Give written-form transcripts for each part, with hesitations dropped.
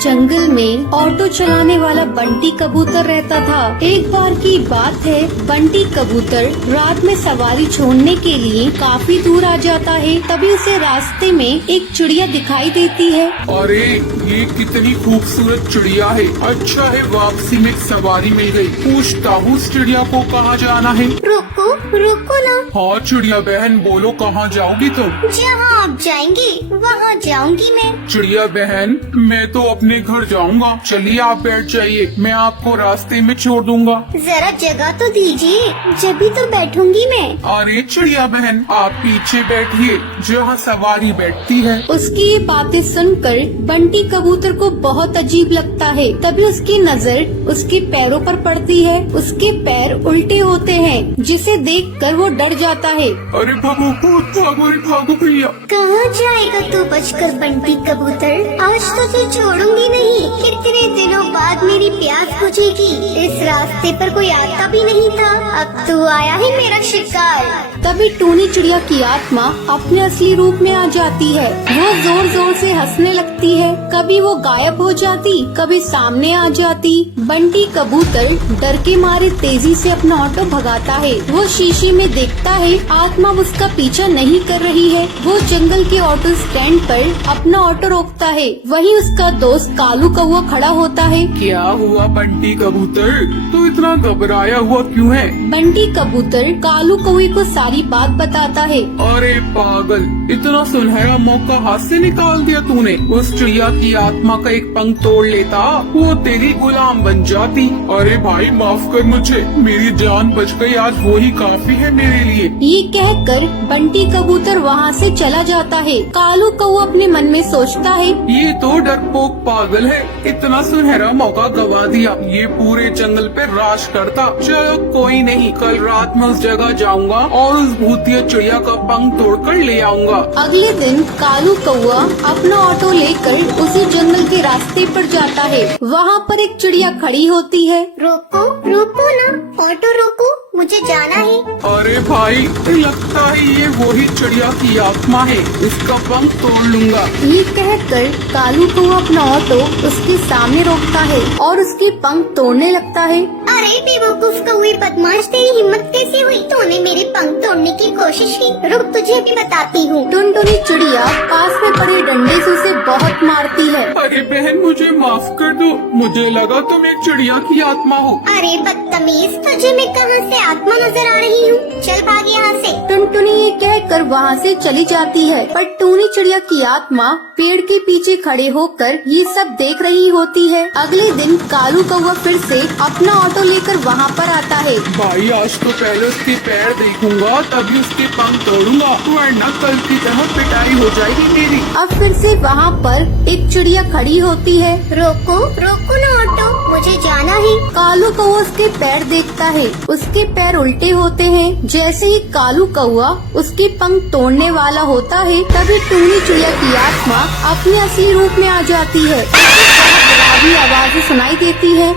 जंगल में ऑटो चलाने वाला बंटी कबूतर रहता था। एक बार की बात है, बंटी कबूतर रात में सवारी छोड़ने के लिए काफी दूर आ जाता है। तभी उसे रास्ते में एक चिड़िया दिखाई देती है। अरे ये कितनी खूबसूरत चिड़िया है। अच्छा है वापसी में सवारी मिल गई। पूछता हूँ उस चिड़िया को कहाँ जाना है। रुको रुको ना। हाँ चिड़िया बहन बोलो कहाँ जाओगी तुम? जहाँ आप जाएंगे वहाँ जाऊंगी मैं। चिड़िया बहन मैं तो अपने घर जाऊंगा। चलिए आप बैठ जाइए, मैं आपको रास्ते में छोड़ दूंगा। जरा जगह तो दीजिए, जभी तो बैठूंगी मैं। अरे चिड़िया बहन आप पीछे बैठिए जहाँ सवारी बैठती है। उसकी ये बातें सुनकर बंटी कबूतर को बहुत अजीब लगता है। तभी उसकी नजर उसके पैरों पर पड़ती है। उसके पैर उल्टे होते हैं, जिसे देखकर वो डर जाता है। अरे भागो भागो रे भागो भैया। कहाँ जाएगा तू बचकर बंटी कबूतर? आज तो तुझे छोड़ूंगी नहीं। कितने दिनों बाद मेरी प्यास बुझेगी। इस रास्ते पर कोई आता भी नहीं था, अब तू आया है मेरा शिकार। तभी टूनी चिड़िया की आत्मा अपने असली रूप में आ जाती है। वो जोर जोर से हंसने लगती है। कभी वो गायब हो जाती, कभी सामने आ जाती। बंटी कबूतर डर के मारे तेजी से अपना ऑटो भगाता है। वो शीशे में देखता है आत्मा उसका पीछा नहीं कर रही है। वो जंगल के ऑटो स्टैंड पर अपना ऑटो रोकता है। वहीं उसका दोस्त कालू कौवा खड़ा होता है। क्या हुआ बंटी कबूतर, तू इतना घबराया हुआ क्यों है? बंटी कबूतर कालू कौवे को सारी बात बताता है। अरे पागल, इतना सुनहरा मौका हाथ से निकाल दिया तूने। उस चिड़िया की आत्मा का एक पंख तोड़ लेता, वो तेरी गुलाम बन जाती। अरे भाई माफ कर मुझे, मेरी जान बच गई, आज वो ही काफी है मेरे लिए। ये कहकर बंटी कबूतर वहाँ से चला जाता है। कालू कौवा अपने मन में सोचता है, ये तो डरपोक पागल है, इतना सुनहरा मौका गवा दिया। ये पूरे जंगल पे राज करता। चलो कोई नहीं, कल रात में उस जगह जाऊंगा और उस भूतिया चिड़िया का पंख तोड़कर ले आऊंगा। अगले दिन कालू कौवा अपना ऑटो लेकर उसी जंगल के रास्ते पर जाता है। वहाँ पर एक चिड़िया खड़ी होती है। रोको रोको ना, ऑटो रोको, मुझे जाना है। अरे भाई लगता है ये वही चिड़िया की आत्मा है, इसका पंख तोड़ लूंगा। ये कहकर कालू कौवा अपना ऑटो उसके सामने रोकता है और उसके पंख तोड़ने लगता है। अरे बेवकूफ कौवे बदमाश, तेरी हिम्मत कैसे हुई? तूने मेरे पंख तोड़ने की कोशिश की। रुक तुझे भी बताती हूँ। टुनटुनी चिड़िया पास में पड़े डंडे से उसे बहुत मारती है। अरे बहन मुझे माफ कर दो, मुझे लगा तुम एक चिड़िया की आत्मा हो। अरे बदतमीज, तुझे मैं कहाँ से आत्मा नजर आ रही हूँ? चल भाग यहाँ से। टुनटुनी ये कहकर वहाँ से चली जाती है, पर टूनी चिड़िया की आत्मा पेड़ के पीछे खड़े होकर ये सब देख रही होती है। अगले दिन कालू कौवा फिर से अपना ऑटो लेकर वहाँ पर आता है। भाई आज तो पहले उसके पैर देखूंगा तभी उसके पंख तोड़ूंगा, वरना कल की तरह पिटाई हो जाएगी मेरी। अब फिर से वहाँ पर एक चिड़िया खड़ी होती है। रोको रोको ना ऑटो, मुझे जाना है। कालू कौवा उसके पैर देखता है, उसके पैर उल्टे होते हैं। जैसे ही कालू कौवा उसके पंख तोड़ने वाला होता है, तभी टूनी चिड़िया की आत्मा अपने असली रूप में आ जाती है। डरावनी आवाज़ें सुनाई देती है।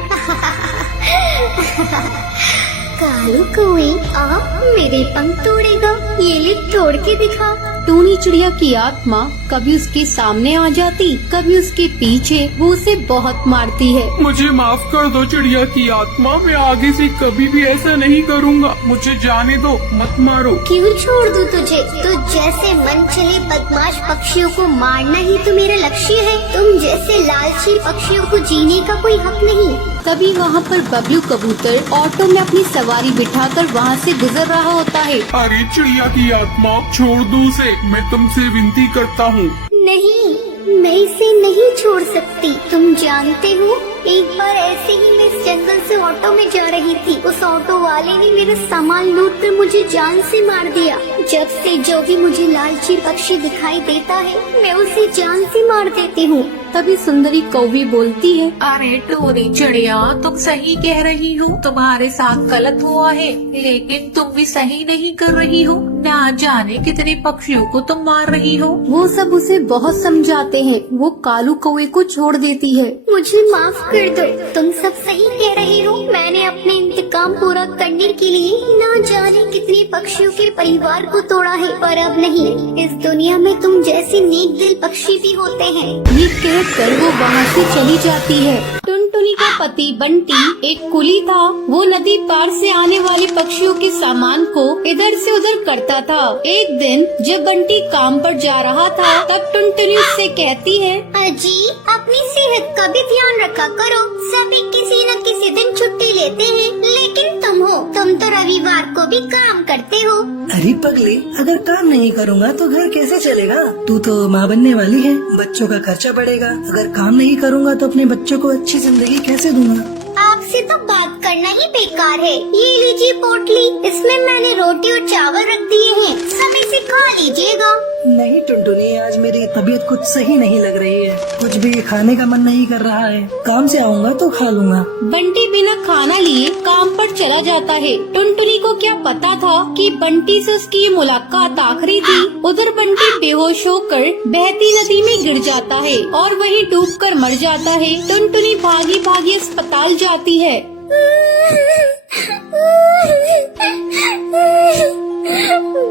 कालू कौवे आप मेरे पंख तोड़ेगा? ये ले तोड़ के दिखा। टूनी चिड़िया की आत्मा कभी उसके सामने आ जाती, कभी उसके पीछे। वो उसे बहुत मारती है। मुझे माफ कर दो चिड़िया की आत्मा, मैं आगे से कभी भी ऐसा नहीं करूँगा। मुझे जाने दो, मत मारो। क्यों छोड़ दूं तुझे? तो जैसे मन चले बदमाश पक्षियों को मारना ही तो मेरा लक्ष्य है। तुम जैसे लालची पक्षियों को जीने का कोई हक नहीं। तभी वहाँ पर बबलू कबूतर ऑटो में अपनी सवारी बिठाकर वहाँ से गुजर रहा होता है। अरे चिड़िया की आत्मा छोड़ दो उसे, मैं तुमसे विनती करता हूँ। नहीं, मैं इसे नहीं छोड़ सकती। तुम जानते हो, एक बार ऐसे ही मैं इस जंगल से ऑटो में जा रही थी। उस ऑटो वाले ने मेरा सामान लूट कर मुझे जान से मार दिया। जब से जो भी मुझे लालची पक्षी दिखाई देता है, मैं उसे जान से मार देती हूँ। तभी सुंदरी कौवी बोलती है, अरे टूनी चिड़िया तुम सही कह रही हो, तुम्हारे साथ गलत हुआ है, लेकिन तुम भी सही नहीं कर रही हो। ना जाने कितने पक्षियों को तुम मार रही हो। वो सब उसे बहुत समझाते हैं। वो कालू कौवे को छोड़ देती है। मुझे माफ कर दो, तुम सब सही कह रही हो। मैंने अपने इंतकाम पूरा करने के लिए ना जाने कितने पक्षियों के परिवार को तोड़ा है, पर अब नहीं। इस दुनिया में तुम जैसे नेक दिल पक्षी भी होते हैं। ये कहकर वो वहाँ से चली जाती है। टुनटुनी का पति बंटी एक कुली था। वो नदी पार से आने वाले पक्षियों के सामान को इधर से उधर करता था। एक दिन जब बंटी काम पर जा रहा था, तब टुनटुनी उससे कहती है, अजी, अपनी सेहत का भी ध्यान रखा करो। सभी किसी न किसी दिन छुट्टी लेते हैं, लेकिन तुम तो रविवार को भी काम करते हो। अरे पगली, अगर काम नहीं करूँगा तो घर कैसे चलेगा? तू तो माँ बनने वाली है, बच्चों का खर्चा बढ़ेगा। अगर काम नहीं करूँगा तो अपने बच्चों को अच्छी जिंदगी कैसे दूंगा? आपसे तो बात करना ही बेकार है। ये लीजिए पोटली, इसमें मैंने रोटी और चावल रख दिए हैं, समय से खा लीजिएगा। नहीं टुनटुनी, आज मेरी तबीयत कुछ सही नहीं लग रही है। कुछ भी खाने का मन नहीं कर रहा है। काम से आऊँगा तो खा लूँगा। बंटी बिना खाना लिए काम पर चला जाता है। टुनटुनी को क्या पता था कि बंटी से उसकी ये मुलाकात आखिरी थी। उधर बंटी बेहोश होकर बहती नदी में गिर जाता है और वहीं डूबकर मर जाता है। टुनटुनी भागी भागी अस्पताल जाती है।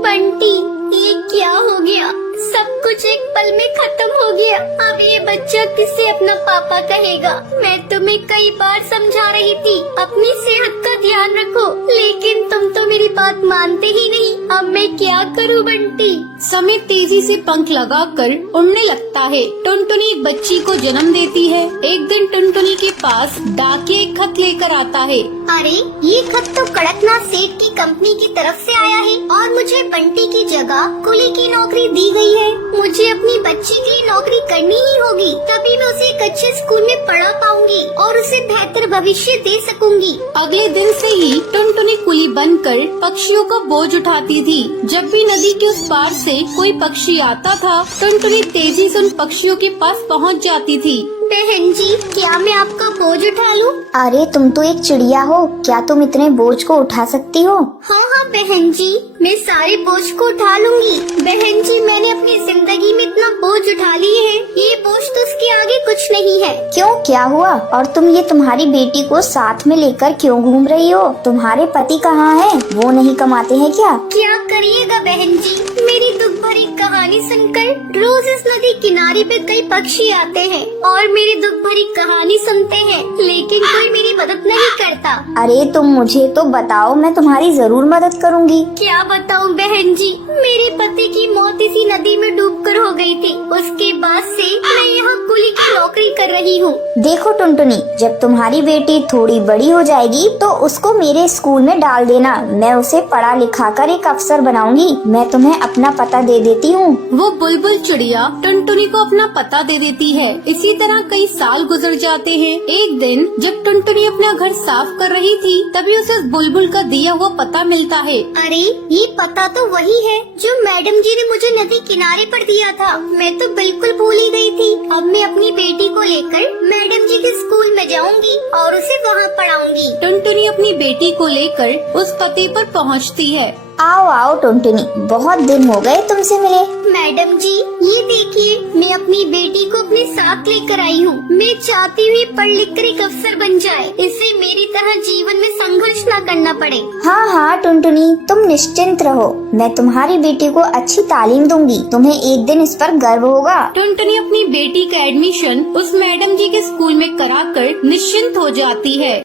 बंटी, ये क्या हो गया? सब कुछ एक पल में खत्म हो गया। अब ये बच्चा किसे अपना पापा कहेगा? मैं तुम्हें कई बार समझा रही थी, अपनी सेहत का ध्यान रखो, लेकिन तुम तो मेरी बात मानते ही नहीं। अब मैं क्या करूं बंटी? समय तेजी से पंख लगाकर उड़ने लगता है। टुनटुनी एक बच्ची को जन्म देती है। एक दिन टुनटुनी के पास डाकिया एक खत लेकर आता है। अरे, ये खत तो कड़कनाथ सेठ की कंपनी की तरफ से आया है और मुझे बंटी की जगह कुली की नौकरी दी गई है। मुझे अपनी बच्ची के लिए नौकरी करनी ही होगी, तभी मैं उसे एक अच्छे स्कूल में पढ़ा पाऊंगी और उसे बेहतर भविष्य दे सकूंगी। अगले दिन से ही टुनटुनी कुली बनकर पक्षियों का बोझ उठाती थी। जब भी नदी के उस पार से कोई पक्षी आता था, टुनटुनी तेजी से उन पक्षियों के पास पहुंच जाती थी। बहन जी, क्या मैं आपका बोझ उठा लूं? अरे, तुम तो एक चिड़िया हो, क्या तुम इतने बोझ को उठा सकती हो? हाँ हाँ बहन जी, मैं सारे बोझ को उठा लूंगी। बहन जी, मैंने अपनी जिंदगी में इतना बोझ उठा लिए है, ये बोझ तो उसके आगे कुछ नहीं है। क्यों, क्या हुआ? और तुम ये तुम्हारी बेटी को साथ में लेकर क्यों घूम रही हो? तुम्हारे पति कहाँ हैं? वो नहीं कमाते हैं क्या? क्या करिएगा बहन जी, मेरी दुख भरी कहानी सुनकर रोज इस नदी किनारे पे कई पक्षी आते हैं और मेरी दुख भरी कहानी सुनते हैं, लेकिन कोई मेरी मदद नहीं करता। अरे तुम मुझे तो बताओ, मैं तुम्हारी जरूर मदद करूंगी। क्या बताऊं बहन जी, मेरे पति की मौत इसी नदी में डूबकर हो गई थी। उसके बाद से मैं यहाँ कुली की नौकरी कर रही हूँ। देखो टुनटुनी, जब तुम्हारी बेटी थोड़ी बड़ी हो जाएगी तो उसको मेरे स्कूल में डाल देना। मैं उसे पढ़ा लिखा कर एक अफसर बनाऊंगी। मैं तुम्हें अपना पता दे देती हूँ। वो बुलबुल चिड़िया टुनटुनी को अपना पता दे देती है। इसी तरह कई साल गुजर जाते हैं। एक दिन जब टुनटुनी अपना घर साफ कर रही थी, तभी उसे उस बुलबुल का दिया हुआ पता मिलता है। अरे, ये पता तो वही है जो मैडम जी ने मुझे नदी किनारे पर दिया था। मैं तो बिल्कुल भूल ही गई थी। अब मैं अपनी बेटी को लेकर मैडम जी के स्कूल में जाऊंगी और उसे वहाँ पढ़ाऊंगी। टुनटुनी अपनी बेटी को लेकर उस पते पर पहुँचती है। आओ आओ टुनटुनी, बहुत दिन हो गए तुमसे मिले। मैडम जी, ये देखिए, मैं अपनी बेटी को अपने साथ लेकर आई हूँ। मैं चाहती हूँ पढ़ लिख कर एक अफसर बन जाए, इसे मेरी तरह जीवन में संघर्ष न करना पड़े। हाँ हाँ टुनटुनी, तुम निश्चिंत रहो, मैं तुम्हारी बेटी को अच्छी तालीम दूंगी। तुम्हें एक दिन इस पर गर्व होगा। टुनटुनी अपनी बेटी का एडमिशन उस मैडम जी के स्कूल में कराकर निश्चिंत हो जाती है।